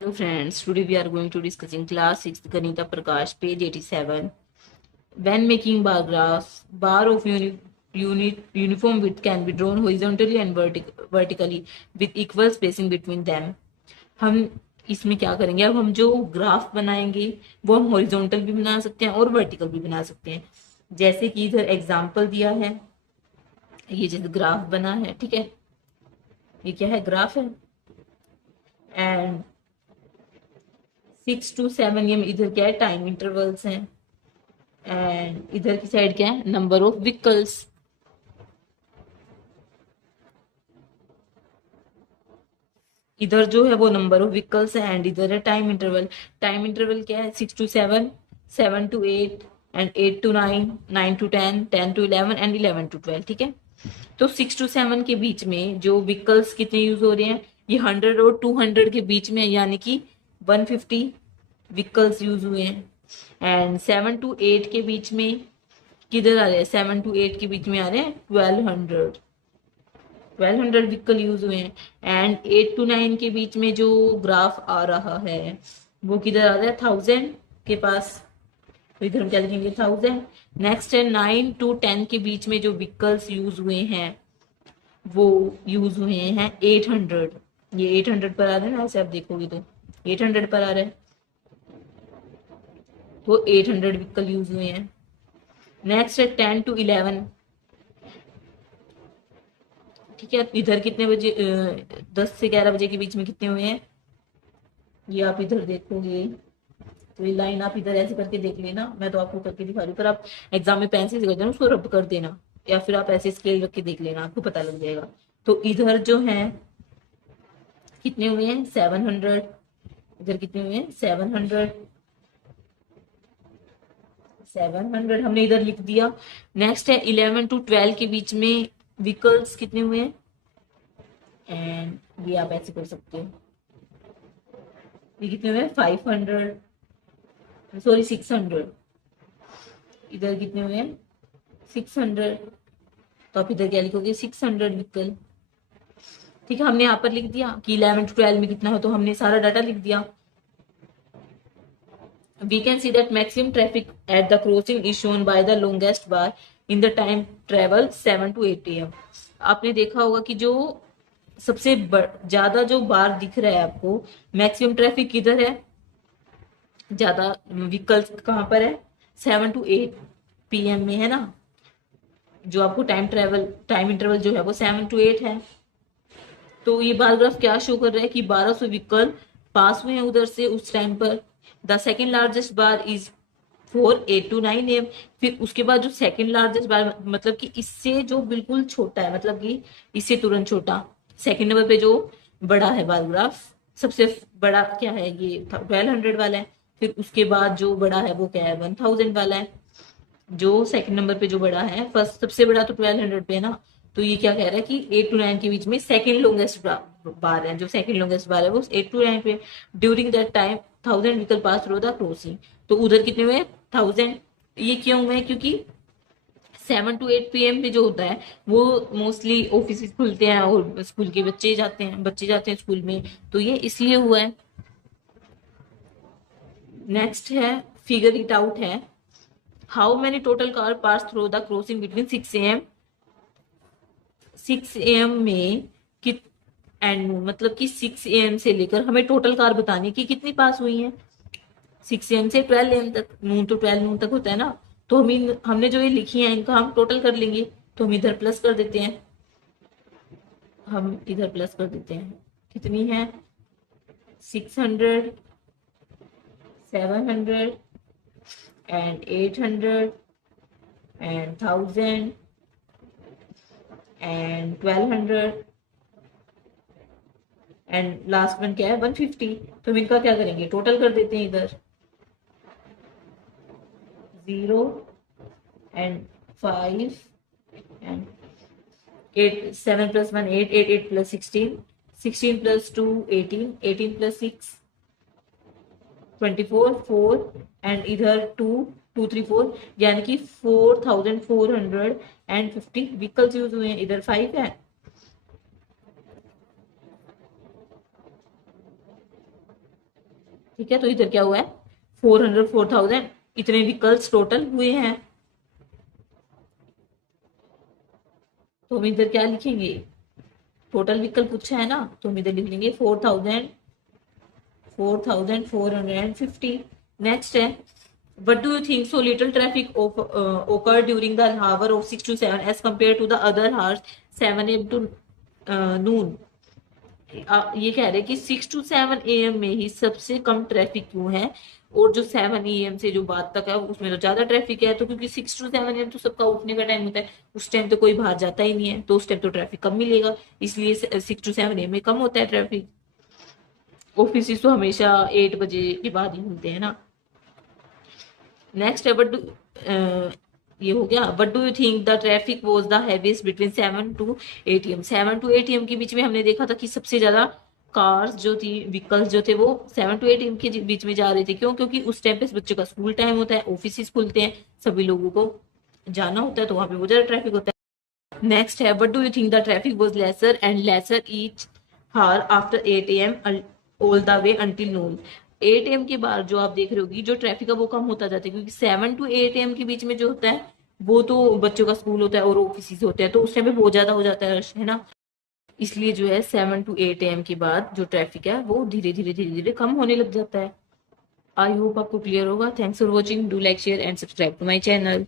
Hello friends, today we are going to discussing class 6 Ganita Prakash page 87. When making bar graphs, bar of uniform width can be drawn horizontally and vertically with equal spacing between them. हम इसमें क्या करेंगे, अब हम जो graph बनाएंगे वो हम हॉरिजॉन्टल भी बना सकते हैं और वर्टिकल भी बना सकते हैं। जैसे कि इधर एग्जांपल दिया है, ये जैसे ग्राफ बना है, ठीक है, ये क्या है, ग्राफ है। एंड 6 to 7 ये इधर क्या है, टाइम इंटरवल्स हैं। एंड इधर की साइड क्या है, नंबर ऑफ व्हीकल्स। इधर जो है वो नंबर ऑफ व्हीकल्स है एंड इधर है टाइम इंटरवल। टाइम इंटरवल क्या है, 6 to 7, 7 to 8 and 8 to 9, 9 to 10, 10 to 11 and 11 to 12, ठीक है। तो 6 to 7 के बीच में जो व्हीकल्स कितने यूज हो रहे हैं, ये 100 और 200 के बीच में, यानी कि 150 व्हीकल्स यूज हुए हैं। एंड 7 to 8 के बीच में किधर आ रहे हैं, 7 to 8 के बीच में आ रहे हैं 1200 व्हीकल यूज हुए हैं। एंड 8 to 9 के बीच में जो ग्राफ आ रहा है वो किधर आ रहा है, 1000 के पास। तो इधर हम क्या लिखेंगे, 1000। नेक्स्ट है 9 to 10 के बीच में जो व्हीकल्स यूज हुए हैं वो यूज हुए हैं 800। ये 800 पर आ रहा है ना, ऐसे आप देखोगे तो 800 पर आ रहा है, तो 800 व्हीकल यूज हुए हैं। नेक्स्ट है 10 to 11, ठीक है। इधर कितने बजे, 10 से 11 बजे के बीच में कितने हुए हैं, ये आप इधर देखोगे तो ये लाइन आप इधर ऐसे करके देख लेना, मैं तो आपको करके दिखा रही हूँ, पर आप एग्जाम में पेन से कर देना, उसको रब कर देना, या फिर आप ऐसे स्केल रख के देख लेना, आपको पता लग जाएगा। तो इधर जो है कितने हुए हैं, 700। इधर कितने हुए हैं, 700। 700 हमने इधर लिख दिया। नेक्स्ट है 11 to 12 के बीच में व्हीकल्स कितने हुए हैं, एंड ये आप ऐसे कर सकते हो, ये कितने हुए, 500, सॉरी 600। इधर कितने हुए हैं, 600। तो आप इधर क्या लिखोगे, 600 व्हीकल, ठीक है। हमने यहाँ पर लिख दिया कि 11 to 12 में कितना है, तो हमने सारा डाटा लिख दिया। We can see that maximum traffic at the crossing is shown by the longest bar in the time travel 7 to 8 am. आपने देखा होगा कि जो सबसे ज्यादा जो बार दिख रहा है आपको, मैक्सिमम ट्रैफिक किधर है, ज्यादा व्हीकल्स कहाँ पर है, 7 to 8 PM में है ना। जो आपको टाइम इंटरवल जो है वो 7 to 8 है। तो ये बार ग्राफ क्या शो कर रहा है कि 1200 व्हीकल पास हुए हैं उधर से उस टाइम पर। The second largest bar is 4 8 to 9 am। फिर उसके बाद जो सेकेंड लार्जेस्ट बार, मतलब कि इससे जो बिल्कुल छोटा है, मतलब कि इससे तुरंत छोटा, सेकेंड नंबर पे जो बड़ा है बार ग्राफ, सबसे बड़ा क्या है, ये 1200 वाला है। फिर उसके बाद जो बड़ा है वो क्या है, 1000 वाला है। जो सेकंड नंबर पे जो बड़ा है, फर्स्ट सबसे बड़ा तो 1200 पे है ना। तो ये क्या कह रहा है कि 8 to 9 के बीच में सेकंड लॉन्गेस्ट बार है, जो सेकंड लॉन्गेस्ट बार है वो 8 to 9 पे। During that time 1000 vehicle pass through the crossing. तो उधर कितने हुए, 1000। ये क्यों हुए, क्योंकि 7 to 8 PM पे जो होता है वो मोस्टली ऑफिस खुलते हैं और स्कूल के बच्चे जाते हैं स्कूल में, तो ये इसलिए हुआ है। नेक्स्ट है फिगर इट आउट है, how many total car pass through the crossing between 6 am 6 am में कित एंड मतलब कि 6 am से लेकर हमें टोटल कार बतानी कि कितनी पास हुई है। 6 am से 12 am तक, नून तो 12 नून तक होता है ना। तो हमने जो ये लिखी है इनका हम टोटल कर लेंगे, तो हम इधर प्लस कर देते हैं, कितनी है, 600, 700 and 800 and 1000 and 1200 and last one क्या है, 150। तो हम इनका क्या करेंगे, टोटल कर देते हैं इधर, 0 एंड 5 एंड 8, 7 + 1 8, 8 8 + 16, 16 + 2 18, 18 + 6 24, 4 एंड इधर 2 2 3 4, यानी कि 4450 व्हीकल्स यूज हुए हैं। इधर 5 है, ठीक है, तो इधर क्या हुआ है, 400 4000 इतने व्हीकल्स टोटल हुए हैं। तो हम इधर क्या लिखेंगे, टोटल व्हीकल पूछा है ना, तो हम इधर लिख लेंगे 4450। नेक्स्ट है, what do you think so little traffic occurred during the hour of 6 to 7 as compared to the other hours 7 a.m. to noon? ये कह रहे हैं कि 6 to 7 a.m. में ही सबसे कम ट्रैफिक क्यों है, और जो 7 a.m. से जो बाद तक है उसमें तो ज्यादा ट्रैफिक है। तो क्योंकि 6 to 7 a.m. तो सबका उठने का टाइम होता है, उस टाइम तो कोई बाहर जाता ही नहीं है, तो उस टाइम तो ट्रैफिक कम मिलेगा, इसलिए 6 to 7 a.m. में कम होता है ट्रैफिक। ऑफिस तो हमेशा 8 बजे के बाद ही खुलते हैं ना। नेक्स्ट है, ये हो गया, but do you think the traffic was the heaviest between 7 to 8 am? 7 to 8 am के बीच में हमने देखा था कि सबसे ज्यादा कार्स जो थी, व्हीकल्स जो थे वो 7 to 8 am के बीच में जा रहे थे। क्यों? क्योंकि उस टाइम पे बच्चों का स्कूल टाइम होता है, ऑफिस खुलते हैं, सभी लोगों को जाना होता है, तो वहां पे वो ज्यादा ट्रैफिक होता है। नेक्स्ट है, but do you think the traffic was lesser and lesser each hour after 8 am all the way until noon? 8 am के बाद जो आप देख रहे होगी जो ट्रैफिक है वो कम होता जाता है, क्योंकि 7 to 8 am के बीच में जो होता है वो तो बच्चों का स्कूल होता है और ऑफिस होते हैं, तो उस टाइम पे बहुत ज्यादा हो जाता है रश, है ना। इसलिए जो है 7 to 8 am के बाद जो ट्रैफिक है वो धीरे धीरे कम होने लग जाता है। आई होप आपको क्लियर होगा। Thanks for watching, do like share and subscribe to my channel.